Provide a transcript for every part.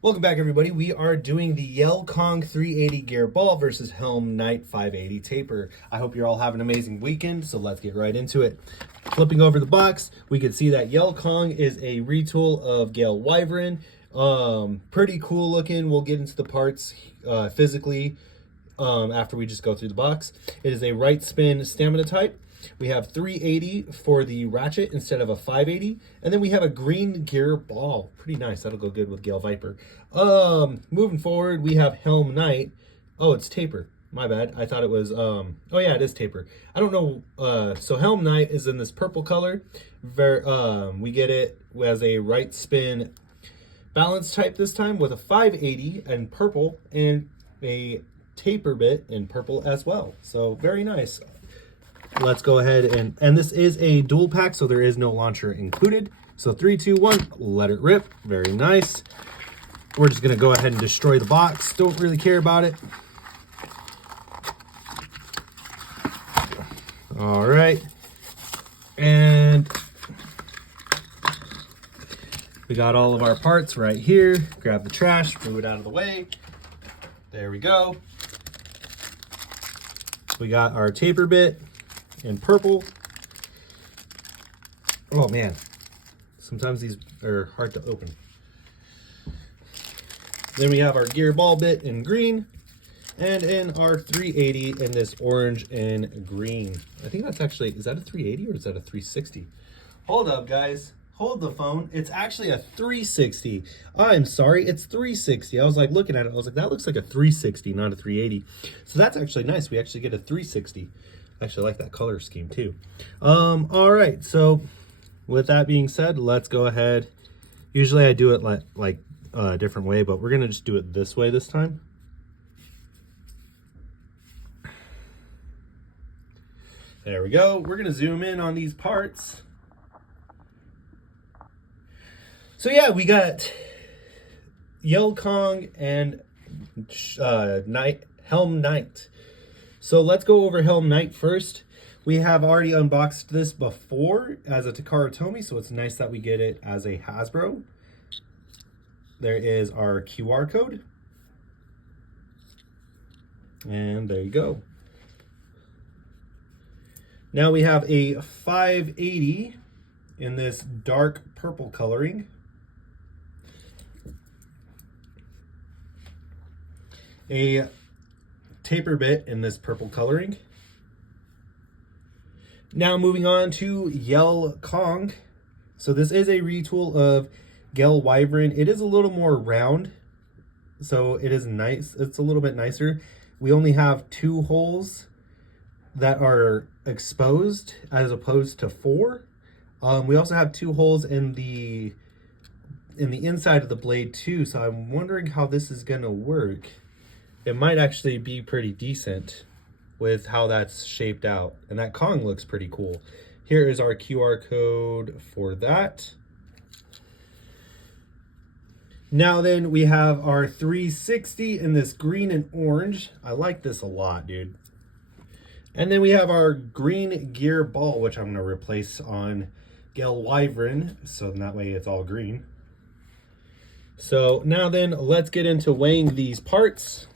Welcome back, everybody. We are doing the Yell Kong 380 gear ball versus Helm Knight 580 taper. I hope you're all having an amazing weekend, so let's get right into it. Flipping over the box, we can see that Yell Kong is a retool of Gale Wyvern. Pretty cool looking. We'll get into the parts physically after we just go through the box. It is a right spin stamina type. We have 380 for the ratchet instead of a 580. And then we have a green gear ball. Pretty nice. That'll go good with Gale Viper. Moving forward, we have Helm Knight. Oh, it's taper. My bad. I thought it was, oh yeah, it is taper. I don't know. So Helm Knight is in this purple color. We get it as a right spin balance type this time with a 580 and purple and a taper bit in purple as well. So very nice. Let's go ahead and this is a dual pack, so there is no launcher included. So 3, 2, 1, let it rip. Very nice. We're just gonna go ahead and destroy the box. Don't really care about it. All right. And we got all of our parts right here. Grab the trash, move it out of the way. There we go. We got our taper bit in purple. Oh man, sometimes these are hard to open. Then we have our gear ball bit in green, and in our 380 in this orange and green. I think that's actually, is that a 380 or is that a 360? Hold up, guys. Hold the phone. It's actually a 360. I'm sorry, it's 360. I was like looking at it, I was like, that looks like a 360, not a 380. So that's actually nice. We actually get a 360. I actually like that color scheme too. All right, so with that being said, let's go ahead. Usually I do it like a different way, but we're gonna just do it this way this time. There we go. We're gonna zoom in on these parts. So yeah, we got Yell Kong and Helm Knight. So let's go over Helm Knight first. We have already unboxed this before as a Takara Tomy, so it's nice that we get it as a Hasbro. There is our QR code. And there you go. Now we have a 580 in this dark purple coloring. A taper bit in this purple coloring. Now moving on to Yell Kong. So this is a retool of Gale Wyvern. It is a little more round, so it is nice. It's a little bit nicer. We only have 2 holes that are exposed as opposed to 4. We also have 2 holes in the inside of the blade too, so I'm wondering how this is gonna work. It might actually be pretty decent with how that's shaped out. And that Kong looks pretty cool. Here is our QR code for that. Now then, we have our 360 in this green and orange. I like this a lot, dude. And then we have our green gear ball, which I'm gonna replace on Gale Wyvern, so that way it's all green. So now then, let's get into weighing these parts.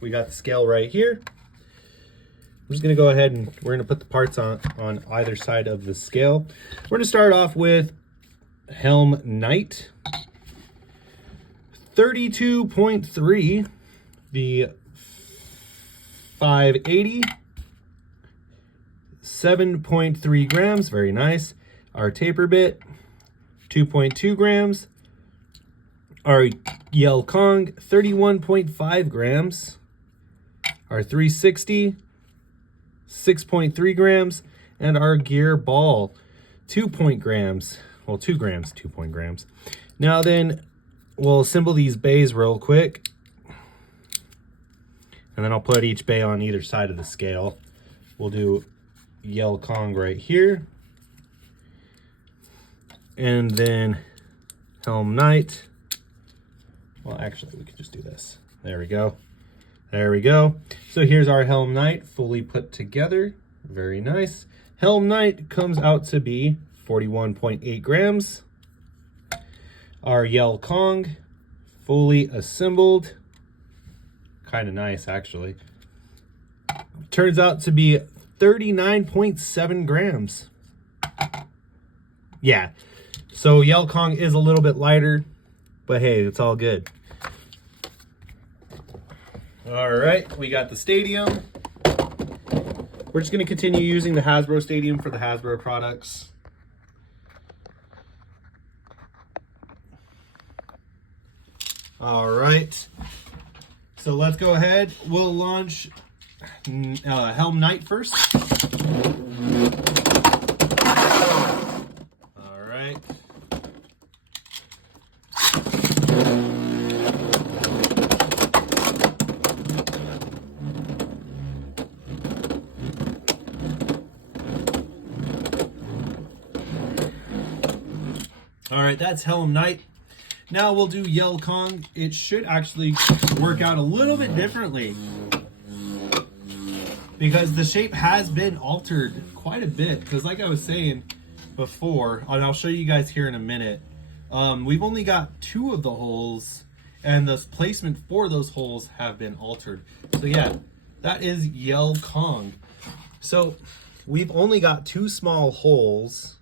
We got the scale right here. I'm just gonna go ahead and we're gonna put the parts on either side of the scale. We're gonna start off with Helm Knight. 32.3, the 580, 7.3 grams, very nice. Our taper bit, 2.2 grams. Our Yell Kong, 31.5 grams. Our 360, 6.3 grams. And our gear ball, 2 grams. Well, 2 grams, 2 grams. Now then, we'll assemble these bays real quick. And then I'll put each bay on either side of the scale. We'll do Yell Kong right here. And then Helm Knight. Well, actually, we could just do this. There we go. There we go. So here's our Helm Knight fully put together. Very nice. Helm Knight comes out to be 41.8 grams. Our Yell Kong, fully assembled. Kind of nice, actually. Turns out to be 39.7 grams. Yeah, so Yell Kong is a little bit lighter, but hey, it's all good. All right, we got the stadium. We're just going to continue using the Hasbro stadium for the Hasbro products. All right, so let's go ahead. We'll launch Helm Knight first. All right. All right, that's Helm Knight. Now we'll do Yell Kong. It should actually work out a little bit differently because the shape has been altered quite a bit. Because like I was saying before, and I'll show you guys here in a minute, we've only got 2 of the holes, and the placement for those holes have been altered. So yeah, that is Yell Kong. So we've only got 2 small holes.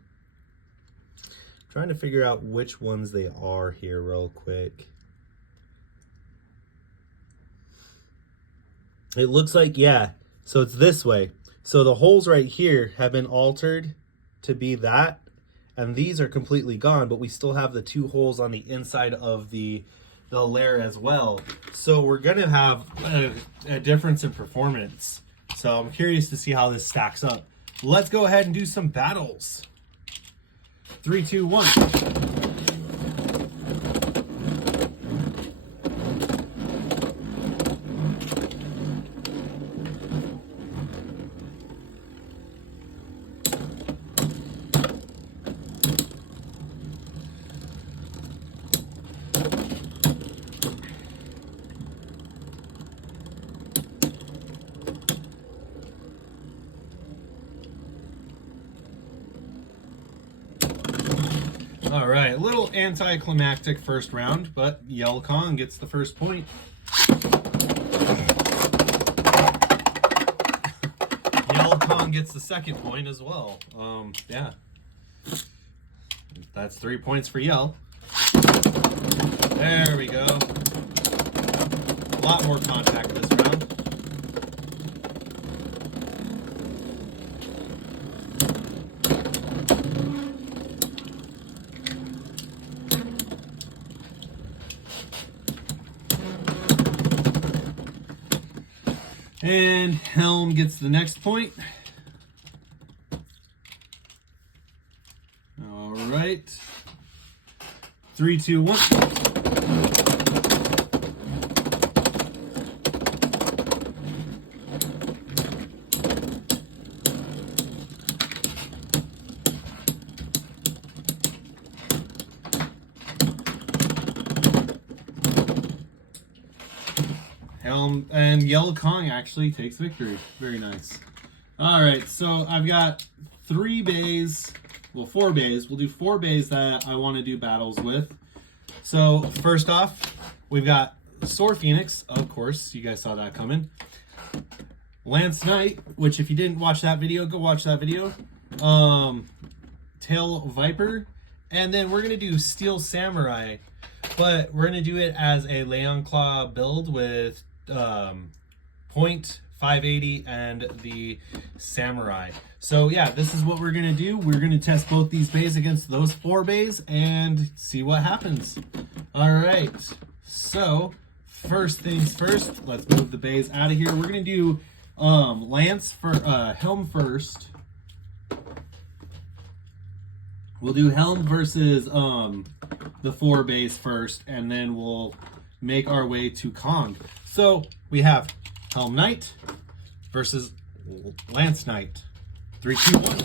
Trying to figure out which ones they are here real quick. It looks like, yeah, so it's this way. So the holes right here have been altered to be that, and these are completely gone, but we still have the 2 holes on the inside of the layer as well. So we're gonna have a difference in performance. So I'm curious to see how this stacks up. Let's go ahead and do some battles. 3, 2, 1. All right, a little anticlimactic first round, but Yell Kong gets the first point. Yell Kong gets the second point as well. Yeah. That's 3 points for Yell. There we go. A lot more contact this round. And Helm gets the next point. All right. 3, 2, 1. Helm and Yell Kong actually takes victory. Very nice. All right, so I've got 3 bays, well, 4 bays. We'll do 4 bays that I want to do battles with. So first off, we've got Sword Phoenix, of course, you guys saw that coming. Lance Knight, which if you didn't watch that video, go watch that video. Tail Viper, and then we're gonna do Steel Samurai, but we're gonna do it as a Leon Claw build with point 580 and the Samurai. So yeah, this is what we're gonna do. We're gonna test both these bays against those 4 bays and see what happens. All right, so first things first, let's move the bays out of here. We're gonna do Lance for Helm first. We'll do Helm versus the 4 bays first, and then we'll make our way to Kong. So we have Helm Knight versus Lance Knight. 3, 2, 1.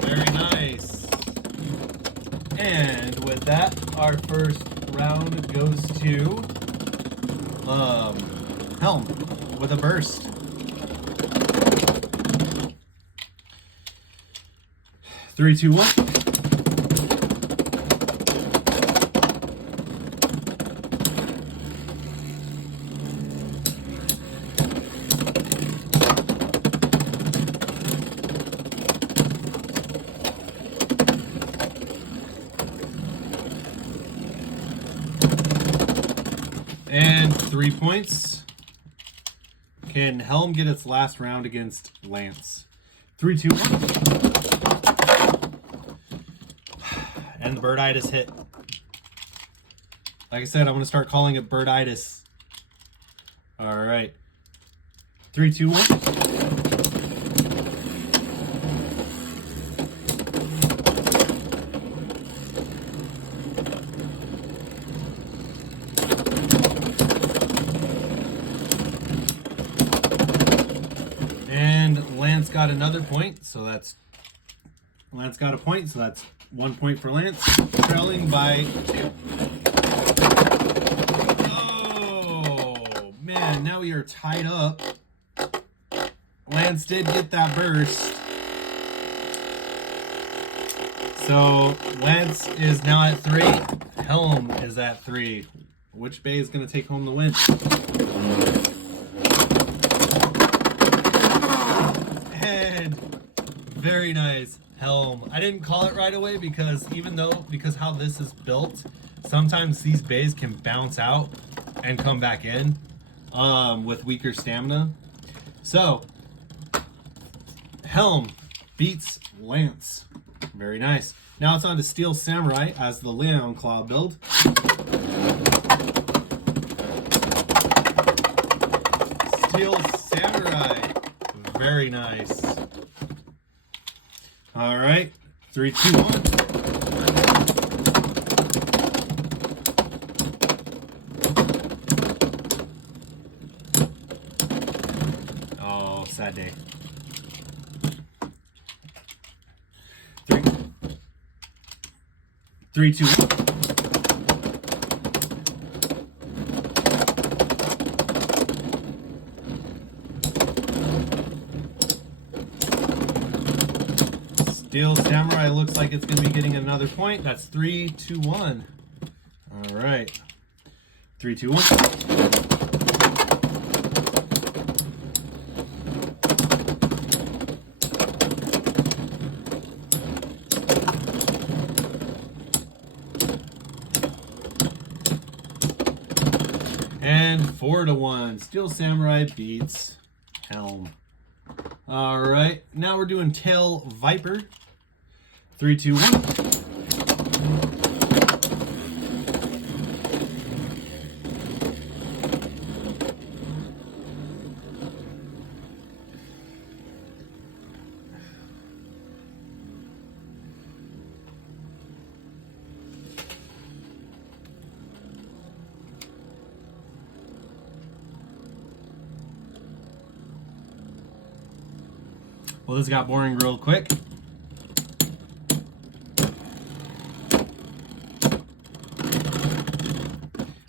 Very nice. And with that, our first round goes to Helm with a burst. 3, 2, 1. And 3 points. Can Helm get its last round against Lance? 3, 2, 1. And the birditis hit. Like I said, I'm going to start calling it birditis. All right. 3, 2, 1. And Lance got another point, so Lance got a point, so that's 1 point for Lance, trailing by 2. Oh, man, now we are tied up. Lance did get that burst. So Lance is now at 3. Helm is at 3. Which Bay is going to take home the win? And very nice. Helm. I didn't call it right away because because how this is built, sometimes these bays can bounce out and come back in with weaker stamina. So Helm beats Lance. Very nice. Now it's on to Steel Samurai as the Leon Claw build. Steel Samurai. Very nice. All right, 3, 2, 1. Oh, sad day. 3, 2, 1. Steel Samurai looks like it's going to be getting another point. That's 3, 2, 1. All right. 3, 2, 1. And 4 to 1. Steel Samurai beats Helm. All right. Now we're doing Tail Viper. 3, 2, 1. Well, this got boring real quick.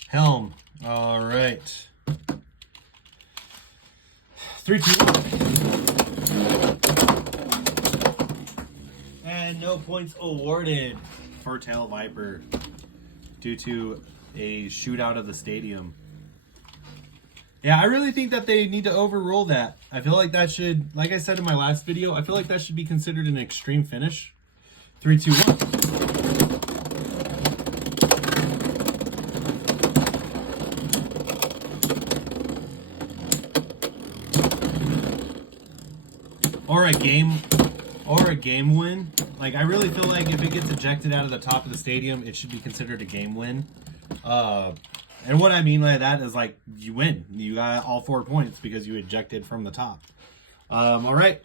Helm. All right. 3, 2, 1. And no points awarded for Tail Viper due to a shootout of the stadium. Yeah, I really think that they need to overrule that. I feel like that should, like I said in my last video, I feel like that should be considered an extreme finish. 3, 2, 1. Or a game win. Like, I really feel like if it gets ejected out of the top of the stadium, it should be considered a game win. And what I mean by that is, like, you win. You got all 4 points because you ejected from the top. All right.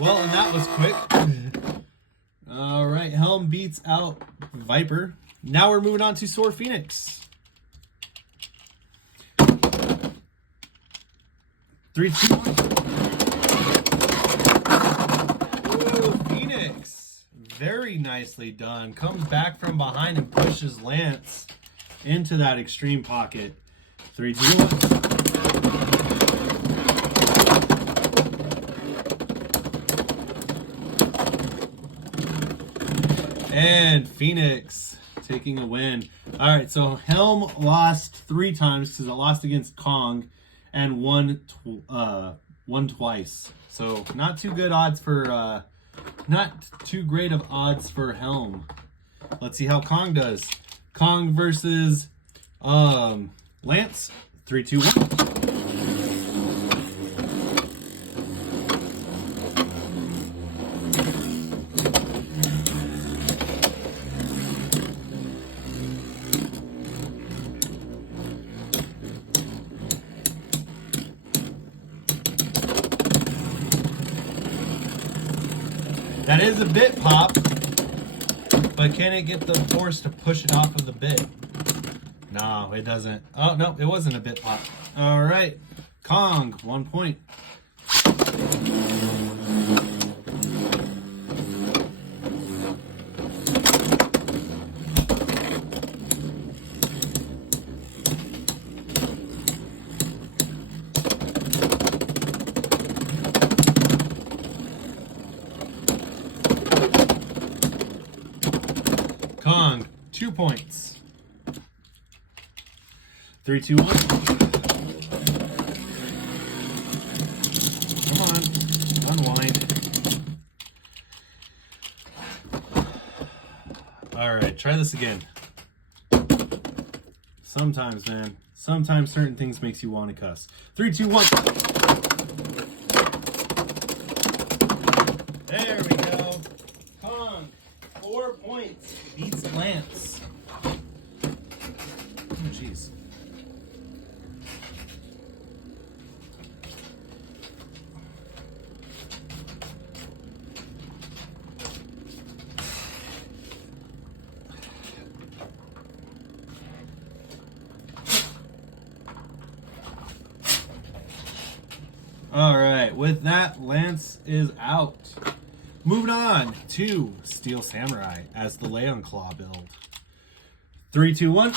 Well, and that was quick. All right, Helm beats out Viper. Now we're moving on to Sword Phoenix. 3, 2, 1. Ooh, Phoenix. Very nicely done. Comes back from behind and pushes Lance into that extreme pocket. 3, 2, 1. And Phoenix taking a win. All right, so Helm lost 3 times because it lost against Kong and won twice. So not too good odds for, not too great of odds for Helm. Let's see how Kong does. Kong versus Lance. 3, 2, 1. That is a bit pop, but can it get the force to push it off of the bit? No, it doesn't. Oh, no, it wasn't a bit pop. All right, Kong, 1 point. Kong, 2 points. 3, 2, 1. Come on, unwind. All right, try this again. Sometimes, man, sometimes certain things makes you want to cuss. 3, 2, 1. There we go. Kong, 4 points. Beats Lance. Oh, jeez. All right, with that, Lance is out. Moving on to Steel Samurai as the Leon Claw build. 3, 2, 1.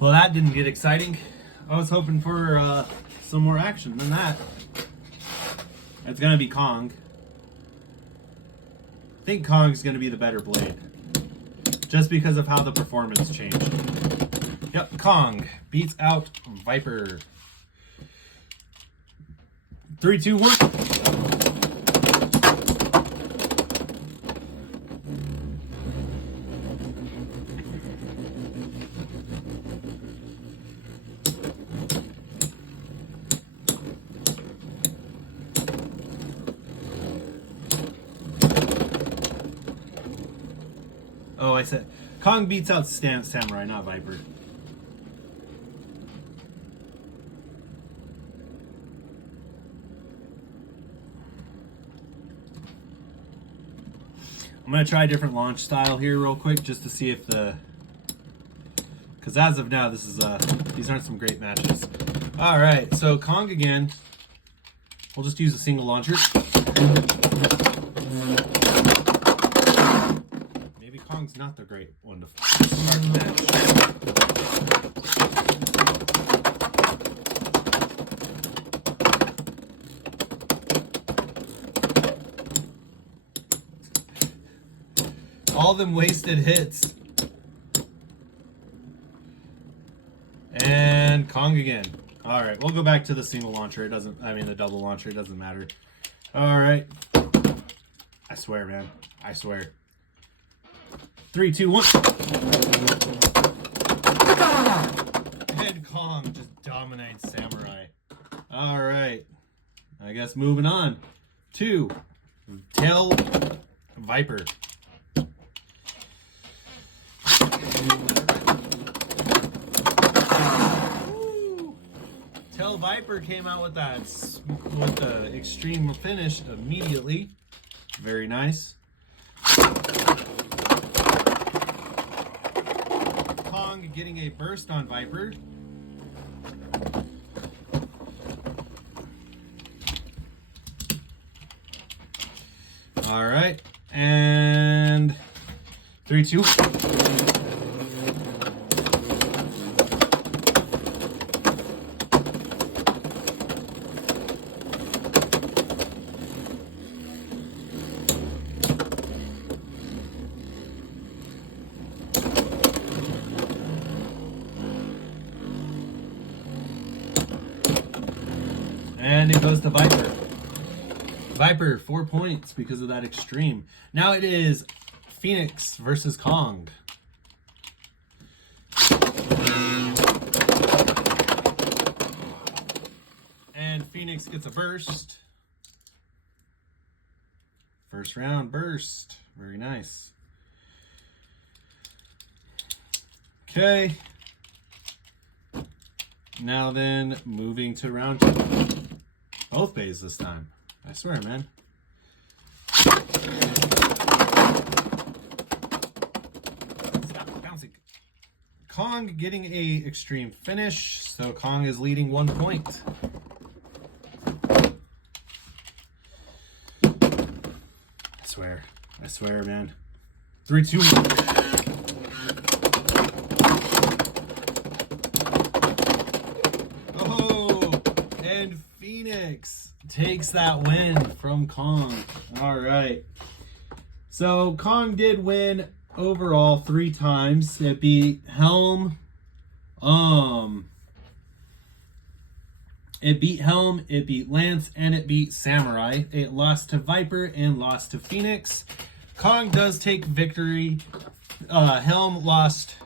Well, that didn't get exciting. I was hoping for some more action than that. It's gonna be Kong. I think Kong's gonna be the better blade, just because of how the performance changed. Yep, Kong beats out Viper. 3, 2, 1. Oh, I said Kong beats out Samurai, not Viper. I'm going to try a different launch style here real quick just to see if the... Because as of now, this is these aren't some great matches. All right, so Kong again. We'll just use a single launcher. Maybe Kong's not the great one to start the match. All them wasted hits. And Kong again. All right, we'll go back to the single launcher. It doesn't, I mean the double launcher, it doesn't matter. All right. I swear, man. I swear. 3, 2, 1. And Kong just dominates Samurai. All right. I guess moving on to Tail Viper. Tail Viper came out with that with the extreme finish immediately. Very nice. Kong getting a burst on Viper. All right, and 3, 2. And it goes to Viper. Viper, 4 points because of that extreme. Now it is Phoenix versus Kong. And Phoenix gets a burst. First round burst. Very nice. Okay. Now then, moving to round 2. Both bays this time. I swear, man. Stop bouncing. Kong getting a extreme finish, so Kong is leading 1 point. I swear, man. 3, 2, 1. Oh, and Phoenix takes that win from Kong. All right. So Kong did win overall 3 times. It beat Helm. It beat Helm, it beat Lance, and it beat Samurai. It lost to Viper and lost to Phoenix. Kong does take victory. Helm lost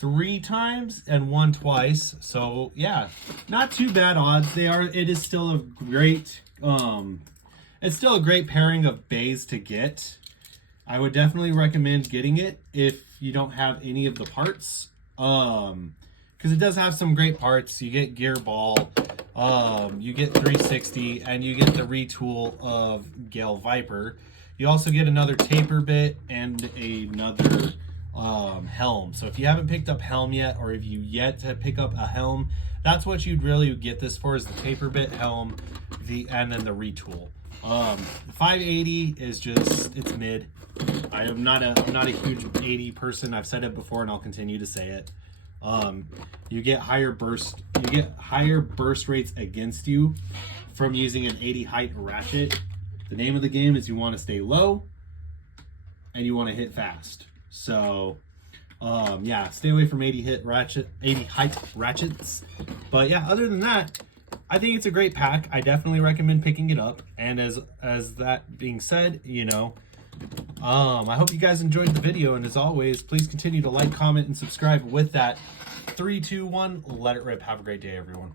3 times and won twice. So yeah, not too bad odds. It is still a great it's still a great pairing of bays to get. I would definitely recommend getting it if you don't have any of the parts. Because it does have some great parts. You get gear ball, you get 360, and you get the retool of Gale Viper. You also get another taper bit and another helm. So if you haven't picked up Helm yet, or if you yet to pick up a Helm, that's what you'd really get this for, is the taper bit, Helm, and then the retool. 580 is just, it's mid. I'm not a huge 80 person. I've said it before and I'll continue to say it. You get higher burst rates against you from using an 80 height ratchet. The name of the game is you want to stay low and you want to hit fast. So yeah, stay away from 80 height ratchets. But yeah, other than that, I think it's a great pack. I definitely recommend picking it up. And as that being said, you know, I hope you guys enjoyed the video, and as always, please continue to like, comment, and subscribe. With that, 3, 2, 1, let it rip. Have a great day, everyone.